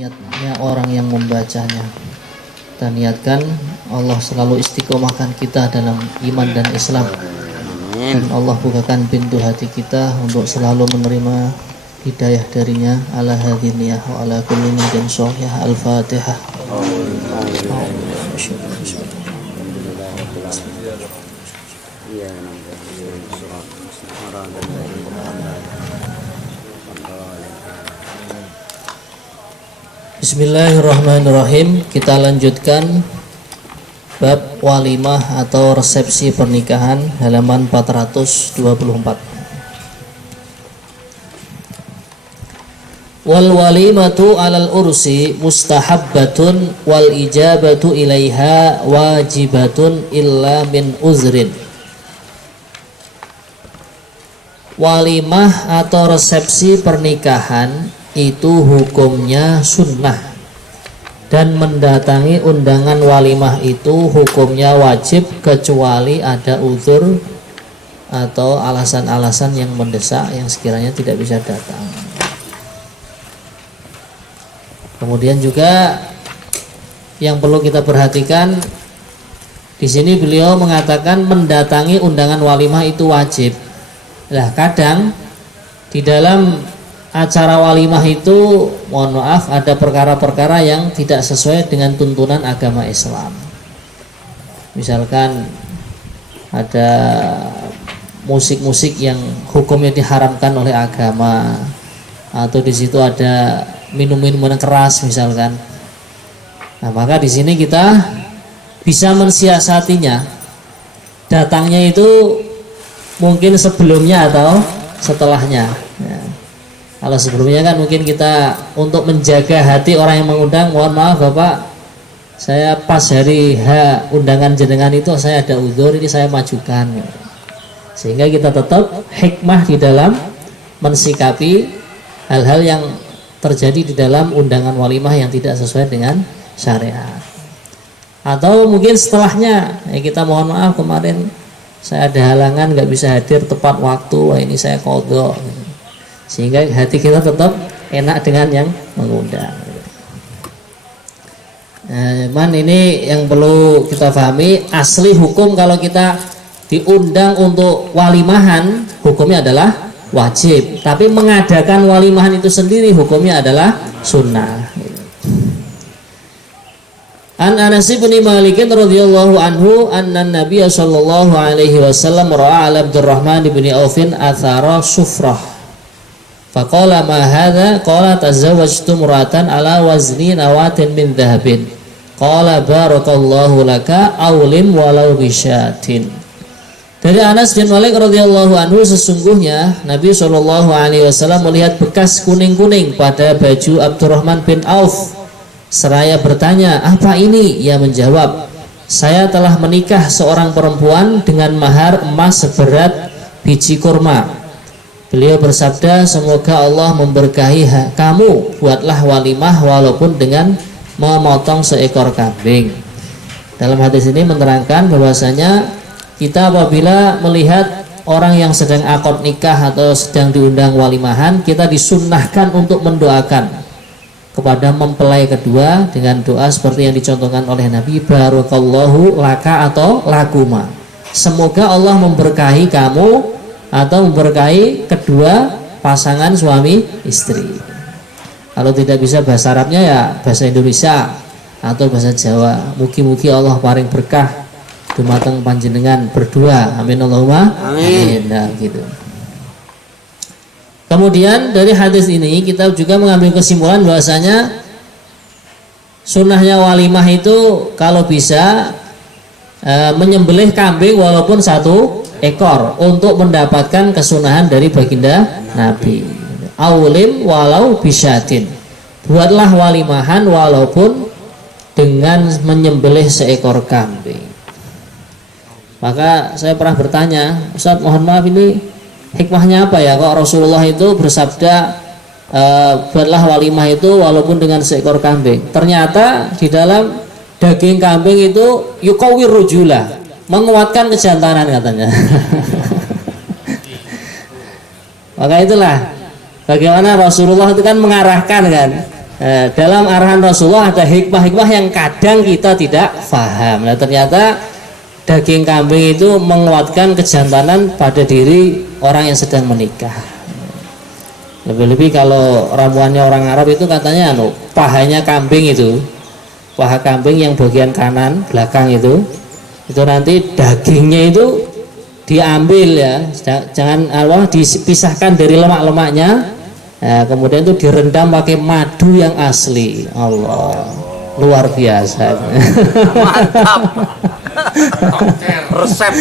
niatnya orang yang membacanya. Kita niatkan Allah selalu istiqomahkan kita dalam iman dan Islam, dan Allah bukakan pintu hati kita untuk selalu menerima hidayah darinya. Ala hadhihi niyah wa ala kulli niyatin shahihah. Al-Fatihah. Bismillahirrahmanirrahim. Kita lanjutkan bab walimah atau resepsi pernikahan, halaman 424. Wal walimatu alal ursi mustahabbatun wal ijabatu ilaiha wajibatun illa min uzrin. Walimah atau resepsi pernikahan itu hukumnya sunnah, dan mendatangi undangan walimah itu hukumnya wajib kecuali ada uzur atau alasan-alasan yang mendesak yang sekiranya tidak bisa datang. Kemudian juga yang perlu kita perhatikan di sini, beliau mengatakan mendatangi undangan walimah itu wajib. Lah kadang di dalam acara walimah itu, mohon maaf, ada perkara-perkara yang tidak sesuai dengan tuntunan agama Islam. Misalkan ada musik-musik yang hukumnya diharamkan oleh agama, atau di situ ada minum-minuman keras misalkan. Nah, maka di sini kita bisa mensiasatinya. Datangnya itu mungkin sebelumnya atau setelahnya. Ya. Kalau sebelumnya kan mungkin kita untuk menjaga hati orang yang mengundang, mohon maaf Bapak, saya pas hari undangan jenengan itu saya ada uzur, ini saya majukan. Sehingga kita tetap hikmah di dalam mensikapi hal-hal yang terjadi di dalam undangan walimah yang tidak sesuai dengan syariat. Atau mungkin setelahnya, ya kita mohon maaf kemarin saya ada halangan nggak bisa hadir tepat waktu, wah ini saya qadha. Sehingga hati kita tetap enak dengan yang mengundang. Ini yang perlu kita pahami. Asli hukum kalau kita diundang untuk walimahan, hukumnya adalah wajib. Tapi mengadakan walimahan itu sendiri hukumnya adalah sunnah. An Anas bin Malik radhiyallahu anhu anna Nabiy sallallahu alaihi wasallam ra'a Abdurrahman bin Aufin athara sufrah. Faqala ma hadza? Qala tazawwajtu muratan ala wazni nawatin min dhahabin. Qala barakallahu laka awlim walau bisyatin. Dari Anas bin Malik radhiyallahu anhu, sesungguhnya Nabi sallallahu alaihi wasallam melihat bekas kuning-kuning pada baju Abdurrahman bin Auf. Seraya bertanya, "Apa ini?" Ia menjawab, "Saya telah menikah seorang perempuan dengan mahar emas seberat biji kurma." Beliau bersabda, "Semoga Allah memberkahi kamu, buatlah walimah walaupun dengan memotong seekor kambing." Dalam hadis ini menerangkan bahwasanya kita apabila melihat orang yang sedang akad nikah atau sedang diundang walimahan, kita disunnahkan untuk mendoakan kepada mempelai kedua dengan doa seperti yang dicontohkan oleh Nabi, barakallahu laka atau lakuma. Semoga Allah memberkahi kamu atau memberkahi kedua pasangan suami istri. Kalau tidak bisa bahasa Arabnya ya bahasa Indonesia atau bahasa Jawa. Mugi-mugi Allah paring berkah dumateng panjenengan berdua. Amin Allahumma amin. Nah, gitu. Kemudian dari hadis ini kita juga mengambil kesimpulan bahwasanya sunnahnya walimah itu kalau bisa menyembelih kambing walaupun satu ekor untuk mendapatkan kesunahan dari baginda Nabi. Aulim walau bisyatin. Buatlah walimahan walaupun dengan menyembelih seekor kambing. Maka saya pernah bertanya, Ustaz mohon maaf ini hikmahnya apa ya kok Rasulullah itu bersabda buatlah walimah itu walaupun dengan seekor kambing. Ternyata di dalam daging kambing itu yukawir rujula, menguatkan kejantanan katanya. Maka itulah bagaimana Rasulullah itu kan mengarahkan kan Dalam arahan Rasulullah ada hikmah-hikmah yang kadang kita tidak paham. Nah, ternyata daging kambing itu menguatkan kejantanan pada diri orang yang sedang menikah. Lebih-lebih kalau ramuannya orang Arab itu katanya pahanya kambing itu, paha kambing yang bagian kanan belakang itu nanti dagingnya itu diambil ya, jangan dipisahkan dari lemak-lemaknya. Nah, kemudian itu direndam pakai madu yang asli. Allah, luar biasa. Mantap. Resep.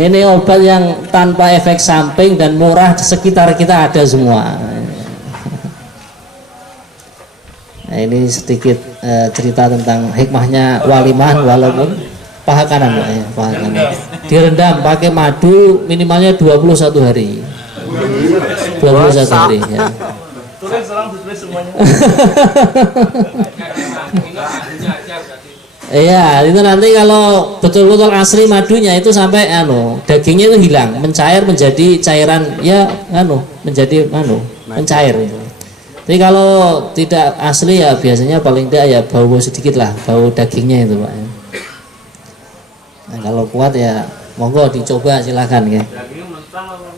Ini obat yang tanpa efek samping dan murah, di sekitar kita ada semua. Nah, ini sedikit cerita tentang hikmahnya walimah, walaupun paha kanan, paha kanan direndam pakai madu minimalnya 21 hari. 21 hari ya. Tulis sekarang ditulis semuanya. Iya, itu nanti kalau betul-betul asli madunya itu sampai dagingnya itu hilang, mencair menjadi cairan ya menjadi mencair itu. Jadi kalau tidak asli ya biasanya paling tidak ya bau sedikit lah, bau dagingnya itu Pak. Nah, kalau kuat ya monggo dicoba silakan ya.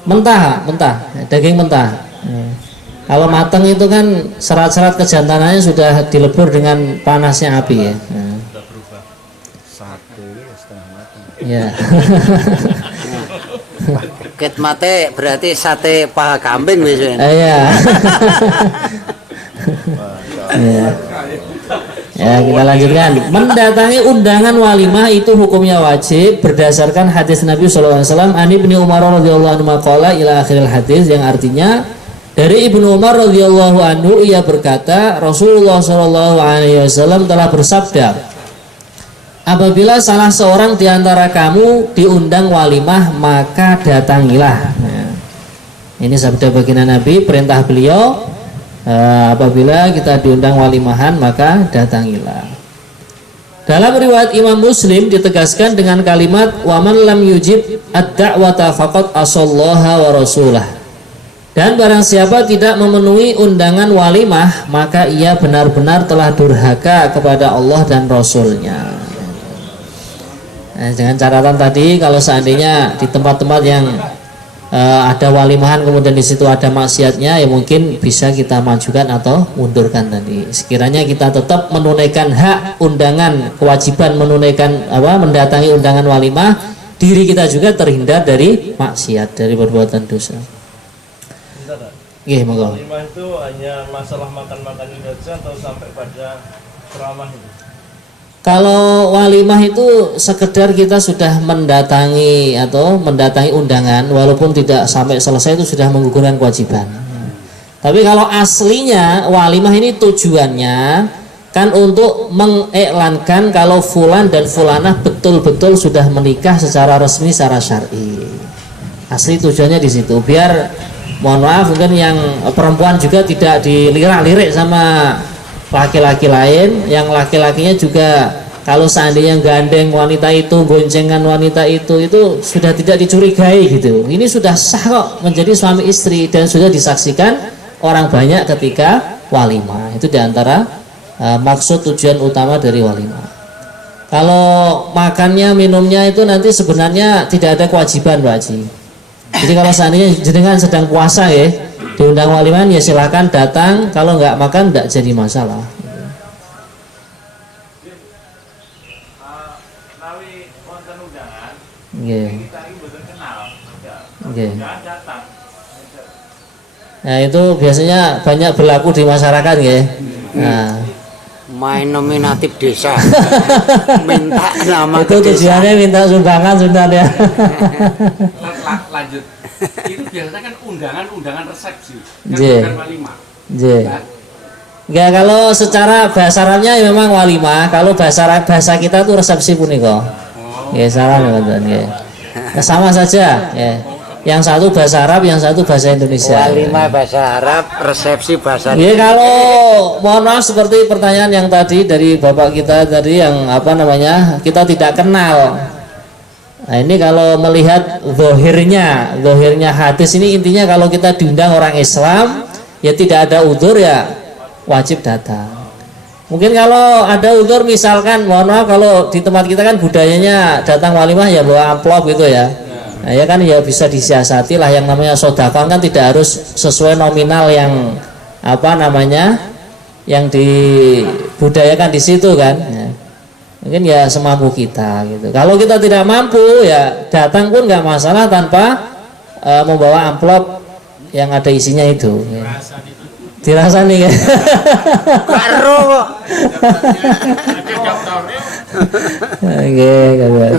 Mentah, daging mentah. Kalau matang itu kan serat-serat kejantanannya sudah dilebur dengan panasnya api ya. Sudah berubah. Sate setengah matang. Ya. Ket mate berarti sate paha kambing biasanya. Iya. Ya. Ya, kita lanjutkan. Mendatangi undangan walimah itu hukumnya wajib berdasarkan hadis Nabi sallallahu alaihi wasallam Ani bin Umar radhiyallahu anhu qala ila akhiril hadis, yang artinya dari Ibnu Umar radhiyallahu anhu ia berkata Rasulullah sallallahu alaihi wasallam telah bersabda, apabila salah seorang di antara kamu diundang walimah maka datangilah. Nah, ini sabda baginda Nabi, perintah beliau. Apabila kita diundang walimahan maka datangilah. Dalam riwayat Imam Muslim ditegaskan dengan kalimat waman lam yujib ad-da'wata faqad asallaha wa rasulah. Dan barang siapa tidak memenuhi undangan walimah maka ia benar-benar telah durhaka kepada Allah dan Rasulnya. Nah, dengan catatan tadi, kalau seandainya di tempat-tempat yang ada walimahan kemudian di situ ada maksiatnya, ya mungkin bisa kita majukan atau mundurkan tadi. Sekiranya kita tetap menunaikan hak undangan, kewajiban menunaikan mendatangi undangan walimah, diri kita juga terhindar dari maksiat, dari perbuatan dosa. Iya, monggo. Walimah itu hanya masalah makan-makan saja atau sampai pada ceramah itu? Kalau walimah itu sekedar kita sudah mendatangi undangan, walaupun tidak sampai selesai itu sudah menggugurkan kewajiban. Tapi kalau aslinya walimah ini tujuannya kan untuk mengiklankan kalau fulan dan fulanah betul-betul sudah menikah secara resmi secara syar'i. Asli tujuannya di situ, biar mohon maaf mungkin yang perempuan juga tidak dilirik-lirik sama laki-laki lain, yang laki-lakinya juga kalau seandainya gandeng wanita itu, goncengan wanita itu sudah tidak dicurigai gitu. Ini sudah sah kok menjadi suami istri dan sudah disaksikan orang banyak ketika walimah. Itu diantara maksud tujuan utama dari walimah. Kalau makannya minumnya itu nanti sebenarnya tidak ada kewajiban Pak Haji. Jadi kalau seandainya jenengan sedang puasa ya, diundang walimah ya silakan datang, kalau nggak makan nggak jadi masalah. Nawi wonten undangan, kita ini betul kenal, datang. Nah itu biasanya banyak berlaku di masyarakat ya. Nah, Main nominatif desa. Minta nama itu tujuannya minta sumbangan sudah ya. Lanjut. Itu biasanya kan undangan resepsi, kan Iya. bukan walimah. Iya. Enggak, kalau secara bahasa Arabnya ya memang walimah, kalau bahasa kita tuh resepsi punika. Ya salah nih teman-teman ya. Sama saja ya. Yang satu bahasa Arab, yang satu bahasa Indonesia. Walimah bahasa Arab, resepsi bahasa Ya kalau mohon maaf seperti pertanyaan yang tadi dari bapak kita tadi yang kita tidak kenal. Nah ini kalau melihat zahirnya hadis ini intinya kalau kita diundang orang Islam ya tidak ada udzur ya wajib datang. Mungkin kalau ada udzur misalkan mohon maaf kalau di tempat kita kan budayanya datang walimah ya bawa amplop gitu ya. Nah, ya kan ya bisa disiasati lah yang namanya sedekah kan tidak harus sesuai nominal yang apa namanya yang dibudayakan di situ kan. Ya. Mungkin ya semampu kita gitu. Kalau kita tidak mampu ya datang pun nggak masalah tanpa membawa amplop yang ada isinya itu. Ya. Dirasani kan? Karo kok. Oke, kawan.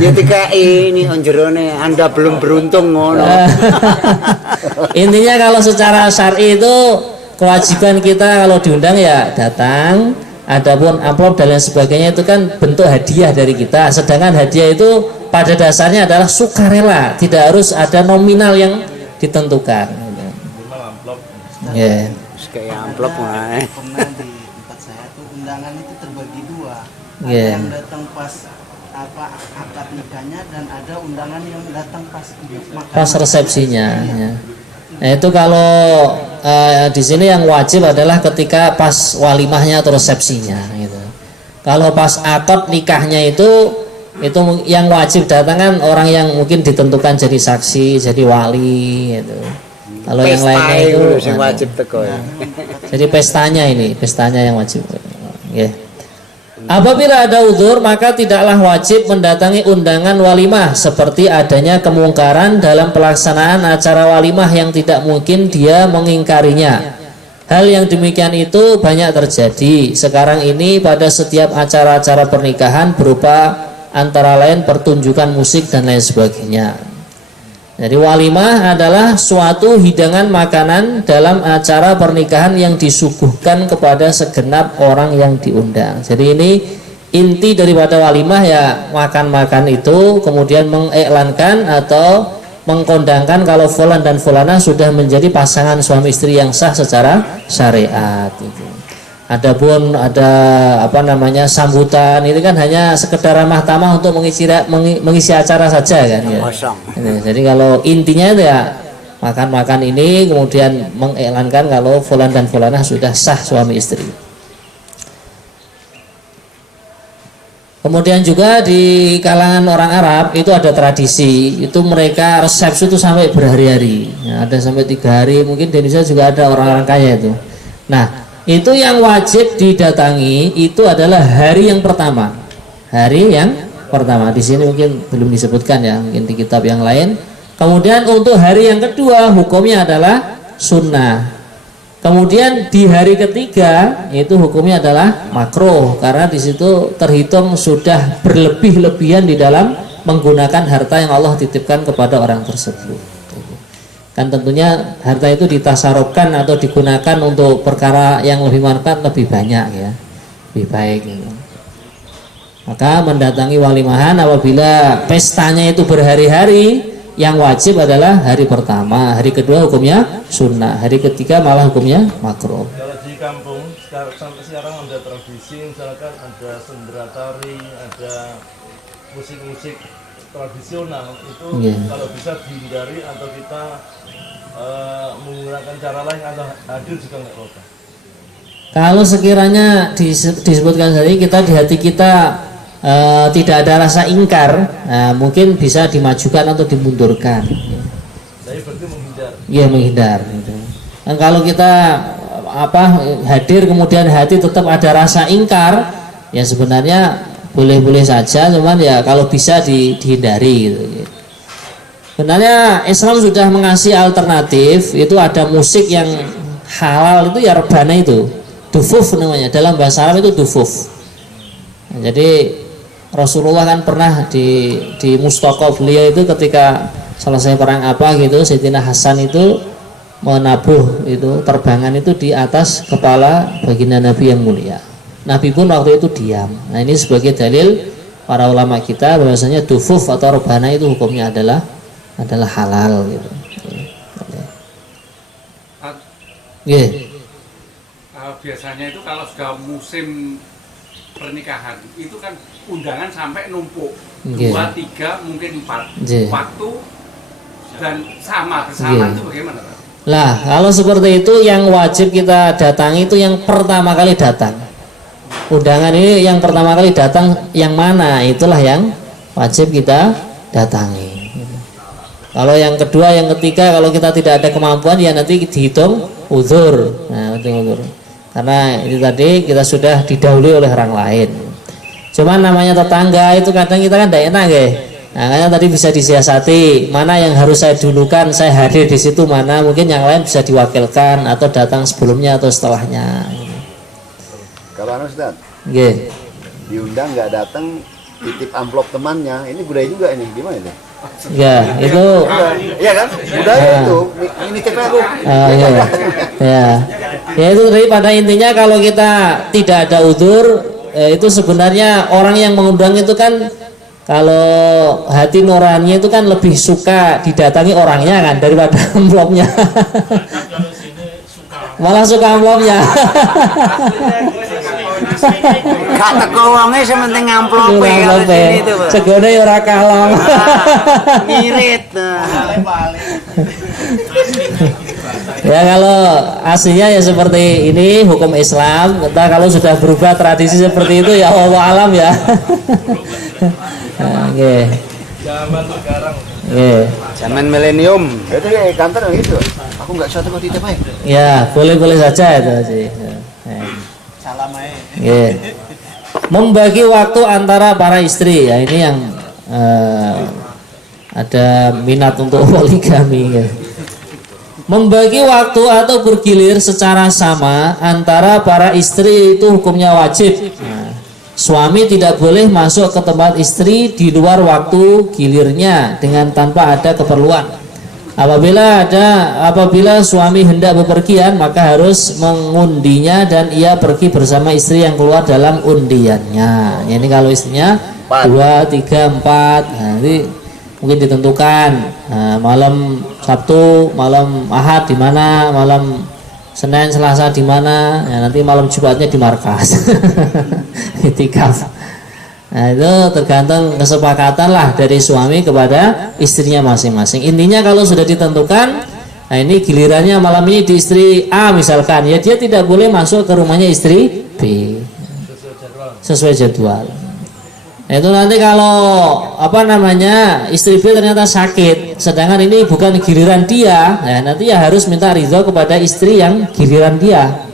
Ya dikai ini onjerone Anda belum beruntung ngono. Intinya kalau secara syar'i itu kewajiban kita kalau diundang ya datang. Adapun amplop dan lain sebagainya itu kan bentuk hadiah dari kita. Sedangkan hadiah itu pada dasarnya adalah sukarela, tidak harus ada nominal yang ditentukan. Ya. Kayak amplop wae. Pernah di tempat saya tuh undangan itu terbagi dua. Ada Yeah. yang datang pas akad nikahnya dan ada undangan yang datang pas makan. Pas resepsinya. Ya. Nah itu kalau di sini yang wajib adalah ketika pas walimahnya atau resepsinya gitu. Kalau pas akad nikahnya itu yang wajib datang kan orang yang mungkin ditentukan jadi saksi, jadi wali gitu. Kalau yang lainnya itu yang wajib teko ya. jadi pestanya yang wajib. Ya. Apabila ada udzur maka tidaklah wajib mendatangi undangan walimah seperti adanya kemungkaran dalam pelaksanaan acara walimah yang tidak mungkin dia mengingkarinya. Hal yang demikian itu banyak terjadi sekarang ini pada setiap acara-acara pernikahan berupa antara lain pertunjukan musik dan lain sebagainya. Jadi walimah adalah suatu hidangan makanan dalam acara pernikahan yang disuguhkan kepada segenap orang yang diundang. Jadi ini inti daripada walimah ya makan-makan itu kemudian mengiklankan atau mengkondangkan kalau fulan dan fulana sudah menjadi pasangan suami istri yang sah secara syariat. Gitu. Adapun ada sambutan itu kan hanya sekedar ramah tamah untuk mengisi acara saja kan ya. Jadi kalau intinya itu ya makan-makan ini kemudian mengiklankan kalau fulan dan fulana sudah sah suami istri. Kemudian juga di kalangan orang Arab itu ada tradisi itu mereka resepsi itu sampai berhari-hari ya, ada sampai 3 hari, mungkin di Indonesia juga ada orang-orang kaya itu. Nah itu yang wajib didatangi itu adalah hari yang pertama. Hari yang pertama di sini mungkin belum disebutkan ya, mungkin di kitab yang lain. Kemudian untuk hari yang kedua hukumnya adalah sunnah. Kemudian di hari ketiga itu hukumnya adalah makruh karena di situ terhitung sudah berlebih-lebihan di dalam menggunakan harta yang Allah titipkan kepada orang tersebut. Kan tentunya harta itu ditasarufkan atau digunakan untuk perkara yang lebih manfaat lebih banyak ya, lebih baik gitu. Maka mendatangi walimahan apabila pestanya itu berhari-hari, yang wajib adalah hari pertama, hari kedua hukumnya sunnah, hari ketiga malah hukumnya makruh. Kalau di kampung sampai sekarang ada tradisi misalkan ada sendera tari, ada musik-musik tradisional itu kalau bisa dihindari atau kita menggunakan cara lain atau hadir juga nggak apa-apa. Kalau sekiranya disebutkan tadi kita di hati kita tidak ada rasa ingkar, mungkin bisa dimajukan atau dimundurkan. Tapi berarti menghindar. Iya menghindar. Gitu. Dan kalau kita hadir kemudian hati tetap ada rasa ingkar, ya sebenarnya boleh-boleh saja, cuman ya kalau bisa dihindari gitu. Sebenarnya Islam sudah mengasih alternatif, itu ada musik yang halal itu ya rebana itu, dufuf namanya, dalam bahasa Arab itu dufuf. Nah, jadi Rasulullah kan pernah di Mustaqab beliau itu ketika selesai perang apa gitu, Sayyidina Hasan itu menabuh itu terbangan itu di atas kepala baginda Nabi yang mulia. Nabi pun waktu itu diam. Nah ini sebagai dalil para ulama kita bahwasanya dufuf atau rebana itu hukumnya adalah halal gitu. Biasanya itu kalau sudah musim pernikahan itu kan undangan sampai numpuk 2, 3, mungkin 4 waktu dan sama bersama itu bagaimana Pak? Lah, kalau seperti itu yang wajib kita datangi itu yang pertama kali datang. Undangan ini yang pertama kali datang yang mana? Itulah yang wajib kita datangi. Kalau yang kedua, yang ketiga, kalau kita tidak ada kemampuan ya nanti dihitung uzur. Nah, itu uzur. Karena itu tadi kita sudah didahului oleh orang lain. Cuman namanya tetangga itu kadang kita kan tidak enak ya. Nah, makanya tadi bisa disiasati mana yang harus saya dulukan, saya hadir di situ, mana mungkin yang lain bisa diwakilkan atau datang sebelumnya atau setelahnya. Kalau anu Ustaz, Nggih. diundang nggak datang, titip amplop temannya, ini budaya juga ini, gimana itu? Ya, itu Iya kan? Budaya itu, ini titip aku. iya. Ya. Ya itu tadi pada intinya kalau kita tidak ada udzur, itu sebenarnya orang yang mengundang itu kan kalau hati nuraninya itu kan lebih suka didatangi orangnya kan daripada amplopnya. Malah suka amplopnya. Gak teko wonge sementing amplope kalau sini itu, Pak. Segone ya ora kalong. Ngirit. Ya kalau aslinya ya seperti ini hukum Islam. Entah kalau sudah berubah tradisi seperti itu ya Allah alam ya. Oke. Zaman sekarang Zaman milenium. Itu ya kantor yang gitu. Aku nggak suatu kok titip aja. Ya boleh saja itu sih. Salam aja. Ya. Membagi waktu antara para istri ya ini yang ada minat untuk poligami ya. Membagi waktu atau bergilir secara sama antara para istri itu hukumnya wajib. Nah, suami tidak boleh masuk ke tempat istri di luar waktu gilirnya dengan tanpa ada keperluan. Apabila suami hendak bepergian maka harus mengundinya dan ia pergi bersama istri yang keluar dalam undiannya. Ini kalau istrinya 2, 3, 4 nanti mungkin ditentukan malam Sabtu, malam Ahad di mana, malam Senin, Selasa di mana, ya, nanti malam Jumatnya di markas. Itikaf. Nah itu tergantung kesepakatan lah dari suami kepada istrinya masing-masing. Intinya kalau sudah ditentukan, nah ini gilirannya malam ini di istri A misalkan, ya dia tidak boleh masuk ke rumahnya istri B sesuai jadwal. Nah, itu nanti kalau istri B ternyata sakit, sedangkan ini bukan giliran dia, nah, nanti ya harus minta ridho kepada istri yang giliran dia.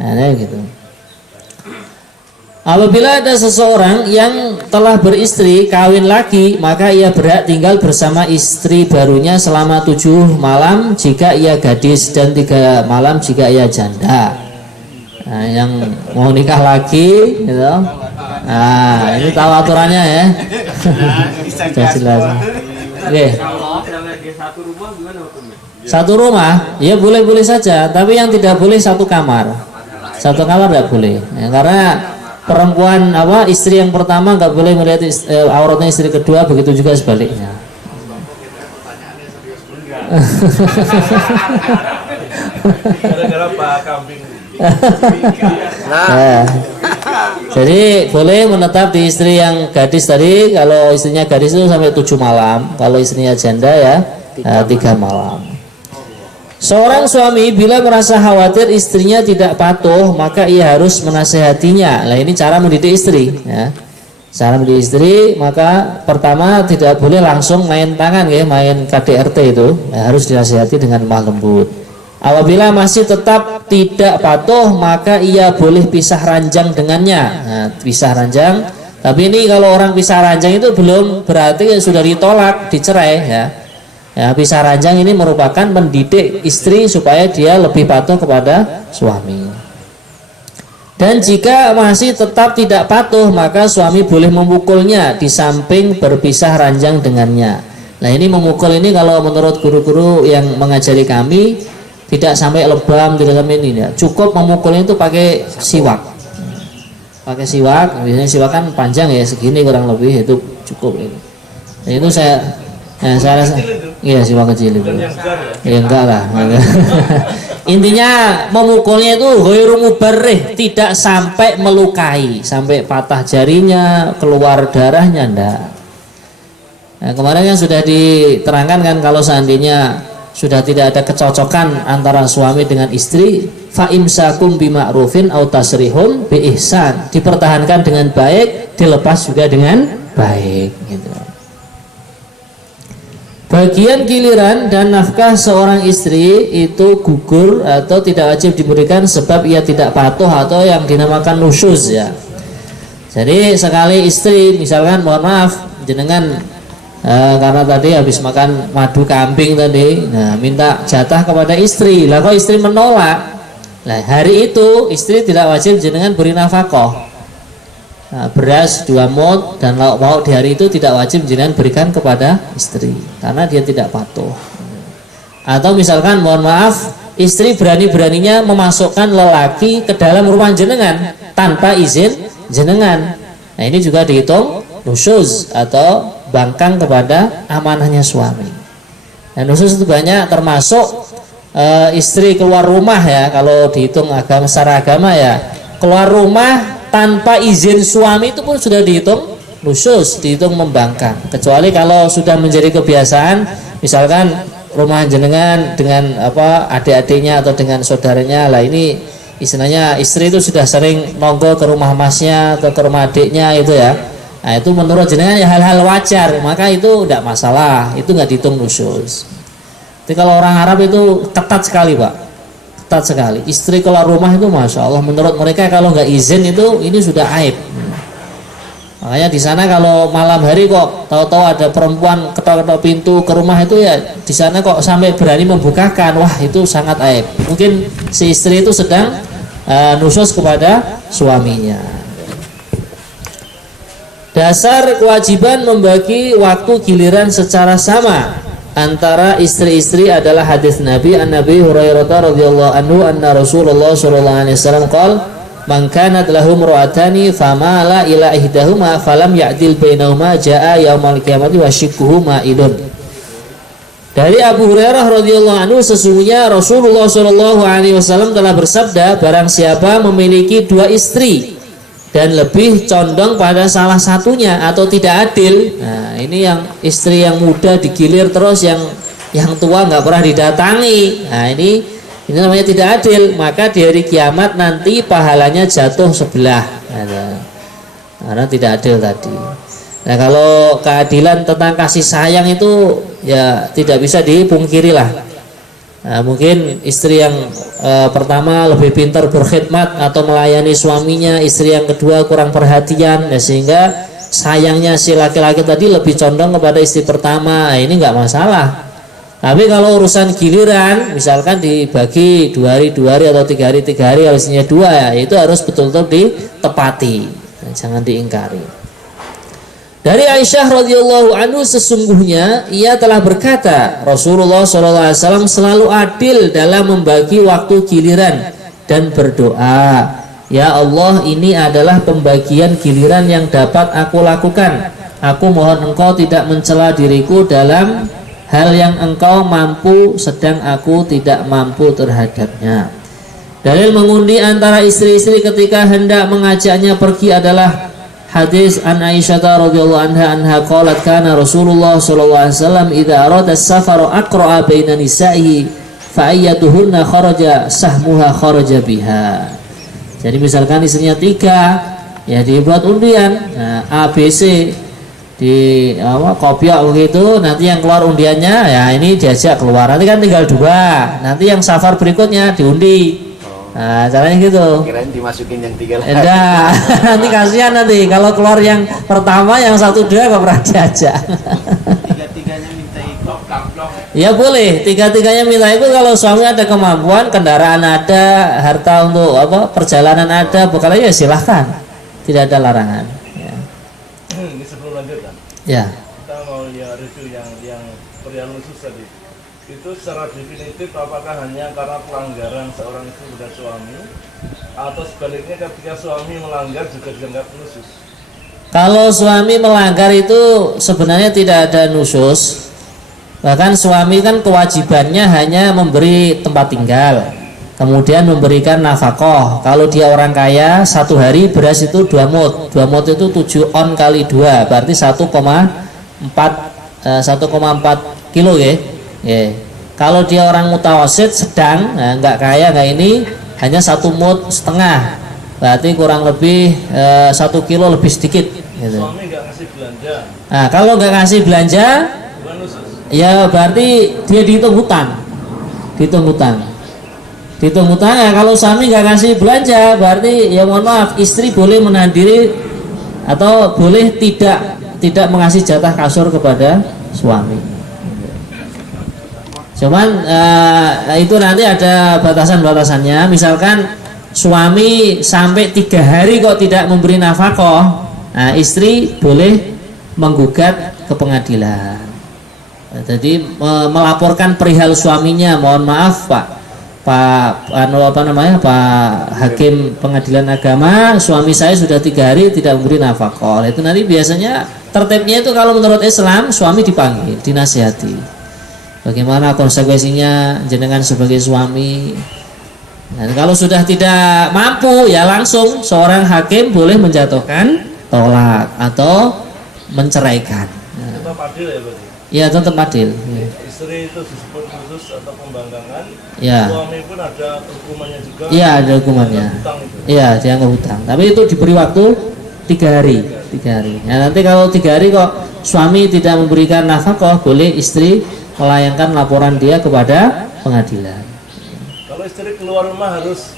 Nah gitu. Apabila ada seseorang yang telah beristri kawin lagi, maka ia berhak tinggal bersama istri barunya selama 7 malam jika ia gadis dan 3 malam jika ia janda. Nah, yang mau nikah lagi, gitu. Nah, ini tahu aturannya ya. Sudah jelas. Oke. Satu rumah, ya boleh-boleh saja, tapi yang tidak boleh satu kamar. Satu kamar tidak boleh, ya, karena perempuan istri yang pertama nggak boleh melihat auratnya istri kedua, begitu juga sebaliknya. gara-gara Pak Kambing. Nah, jadi boleh menetap di istri yang gadis tadi. Kalau istrinya gadis itu sampai 7 malam, kalau istrinya janda ya 3 malam. Seorang suami bila merasa khawatir istrinya tidak patuh, maka ia harus menasehatinya. Nah ini cara mendidik istri ya. Cara mendidik istri, maka pertama tidak boleh langsung main tangan ya, main KDRT itu ya, harus dinasehati dengan lemah lembut. Apabila masih tetap tidak patuh, maka ia boleh pisah ranjang dengannya. Nah, pisah ranjang. Tapi ini kalau orang pisah ranjang itu belum berarti sudah ditolak, dicerai ya. Ya, pisah ranjang ini merupakan mendidik istri supaya dia lebih patuh kepada suami. Dan jika masih tetap tidak patuh, maka suami boleh memukulnya di samping berpisah ranjang dengannya. Nah ini memukul ini kalau menurut guru-guru yang mengajari kami tidak sampai lebam, tidak sampai ini ya. Cukup memukulnya itu pakai siwak. Pakai siwak, biasanya siwak kan panjang ya, segini kurang lebih itu cukup ini. Nah, itu saya rasa iya siwak kecil itu. Ya enggak lah. Intinya memukulnya itu ghairu mubarrih, tidak sampai melukai, sampai patah jarinya, keluar darahnya enggak. Nah, kemarin kan sudah diterangkan kan kalau seandainya sudah tidak ada kecocokan antara suami dengan istri, fa imsakum bima'rufin au tasrihun bi ihsan, dipertahankan dengan baik, dilepas juga dengan baik gitu. Bagian giliran dan nafkah seorang istri itu gugur atau tidak wajib diberikan sebab ia tidak patuh atau yang dinamakan nusyuz ya. Jadi sekali istri misalkan mohon maaf jenengan karena tadi habis makan madu kambing tadi, nah minta jatah kepada istri, lah kok istri menolak, nah hari itu istri tidak wajib jenengan beri nafkah. Nah, beras 2 mut dan lauk pauk di hari itu tidak wajib jenengan berikan kepada istri karena dia tidak patuh. Atau misalkan mohon maaf istri berani-beraninya memasukkan lelaki ke dalam rumah jenengan tanpa izin jenengan, nah ini juga dihitung nusyuz atau bangkang kepada amanahnya suami. Dan nusyuz itu banyak, termasuk istri keluar rumah ya, kalau dihitung agama secara agama ya, keluar rumah tanpa izin suami itu pun sudah dihitung nusyuz, dihitung membangkang. Kecuali kalau sudah menjadi kebiasaan, misalkan rumah jenengan dengan adik-adiknya atau dengan saudaranya, lah ini istilahnya istri itu sudah sering nonggo ke rumah masnya atau ke rumah adiknya itu ya. Nah itu menurut jenengan ya hal-hal wajar, maka itu tidak masalah, itu nggak dihitung nusyuz. Tapi kalau orang Arab itu ketat sekali Pak, ketat sekali. Istri keluar rumah itu masya Allah, menurut mereka kalau nggak izin itu ini sudah aib. Makanya di sana kalau malam hari kok tahu-tahu ada perempuan ketok-ketok pintu ke rumah itu ya, di sana kok sampai berani membukakan, wah itu sangat aib. Mungkin si istri itu sedang nusyuz kepada suaminya. Dasar kewajiban membagi waktu giliran secara sama antara istri-istri adalah hadis Nabi An-Nabi Hurairah radhiyallahu anhu anna Rasulullah sallallahu alaihi wasallam qala man kanat lahum ra'atani famala ila ihdahuma falam ya'dil bainahuma jaa yaumal qiyamati wa shikkuhu ma'idun. Dari Abu Hurairah radhiyallahu anhu, sesungguhnya Rasulullah sallallahu alaihi wasallam telah bersabda, barang siapa memiliki 2 istri dan lebih condong pada salah satunya atau tidak adil, nah ini yang istri yang muda digilir terus, yang tua nggak pernah didatangi, nah ini namanya tidak adil, maka di hari kiamat nanti pahalanya jatuh sebelah, karena tidak adil tadi. Nah kalau keadilan tentang kasih sayang itu ya tidak bisa dipungkiri lah. Nah, mungkin istri yang pertama lebih pintar berkhidmat atau melayani suaminya, istri yang kedua kurang perhatian, ya, sehingga sayangnya si laki-laki tadi lebih condong kepada istri pertama. Nah, ini nggak masalah. Tapi kalau urusan giliran, misalkan dibagi 2 hari 2 hari atau 3 hari 3 hari, harusnya 2 ya, itu harus betul-betul ditepati, nah, jangan diingkari. Dari Aisyah radhiyallahu anhu, sesungguhnya ia telah berkata, Rasulullah SAW selalu adil dalam membagi waktu giliran dan berdoa, ya Allah, ini adalah pembagian giliran yang dapat aku lakukan. Aku mohon engkau tidak mencela diriku dalam hal yang engkau mampu sedang aku tidak mampu terhadapnya. Dalil mengundi antara istri-istri ketika hendak mengajaknya pergi adalah hadis an Aisyah radhiyallahu anha qalat kana Rasulullah sallallahu alaihi wasallam idza arada as-safar aqra'a baina nisa'ihi fa ayyatuhunna kharaja sahmuha kharaja biha. Jadi misalkan istrinya 3 ya dibuat undian, nah, A B C di kopiok begitu, nanti yang keluar undiannya ya ini diajak keluar, nanti kan tinggal 2, nanti yang safar berikutnya diundi. Nah caranya gitu. Kirain dimasukin yang 3 lagi. Enggak, nanti kasihan nanti kalau keluar yang pertama, yang 1 2 gak pernah diajak. Tiga-tiganya minta ikut. Ya boleh, 3-3-nya minta ikut kalau suami ada kemampuan, kendaraan ada, harta untuk perjalanan ada, bekalnya ya silahkan, tidak ada larangan. Ya. Ini sebelum lanjut kan? Ya. Kita mau ya review yang perihal nusyuz tadi. Itu secara definitif apakah hanya karena pelanggaran seorang istri terhadap suami, atau sebaliknya ketika suami melanggar juga dianggap nusyuz? Kalau suami melanggar itu sebenarnya tidak ada nusyuz. Bahkan suami kan kewajibannya hanya memberi tempat tinggal, kemudian memberikan nafkah. Kalau dia orang kaya, 1 hari beras itu 2 mut. 2 mut itu 7 on kali 2, berarti 1,4 kilo ya. Kalau dia orang mutawasid sedang, nah, nggak kaya nggak ini, hanya 1 mud setengah, berarti kurang lebih 1 kilo lebih sedikit. Gitu. Suami nggak ngasih belanja, Nah, kalau nggak ngasih belanja, bukan usus. ya berarti dia dihitung hutang, dihitung hutang, dihitung hutang. Ya, kalau suami nggak ngasih belanja, berarti ya mohon maaf, istri boleh menahan diri atau boleh tidak mengasih jatah kasur kepada suami. Cuman itu nanti ada batasan-batasannya. Misalkan suami sampai 3 hari kok tidak memberi nafkah, nah istri boleh menggugat ke pengadilan. Nah, jadi melaporkan perihal suaminya, mohon maaf Pak Hakim Pengadilan Agama, suami saya sudah 3 hari tidak memberi nafkah. Itu nanti biasanya tertibnya itu kalau menurut Islam suami dipanggil, dinasihati. Bagaimana konsekuensinya jenengan sebagai suami. Dan kalau sudah tidak mampu, ya langsung seorang hakim boleh menjatuhkan tolak atau menceraikan. Tetap adil ya berarti. Ya tetap adil. Ya. Istri itu disebut khusus atau pembangkangan. Ya. Suami pun ada hukumannya juga. Iya ada hukumannya. Hutang itu. Iya dianggap hutang. Tapi itu diberi waktu 3 hari. 3 hari. Nah, nanti kalau 3 hari kok suami tidak memberikan nafkah, boleh istri melayangkan laporan dia kepada pengadilan. Kalau istri keluar rumah harus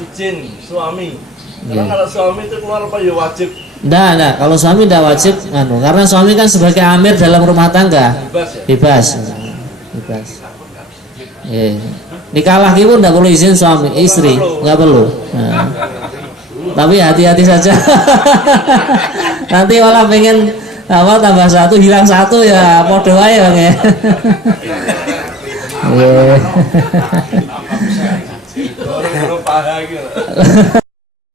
izin suami. Karena Iya. kalau suami itu keluar apa ya wajib Enggak, kalau suami tidak wajib karena suami kan sebagai amir dalam rumah tangga. bebas ya. Bebas. Iya. Nikah lagi pun tidak perlu izin suami, istri, nggak perlu. Nah. Tapi hati-hati saja. Nanti malah pengen tambah 1 hilang 1 ya podo aja Bang ya. Iya. Orang paha gitu.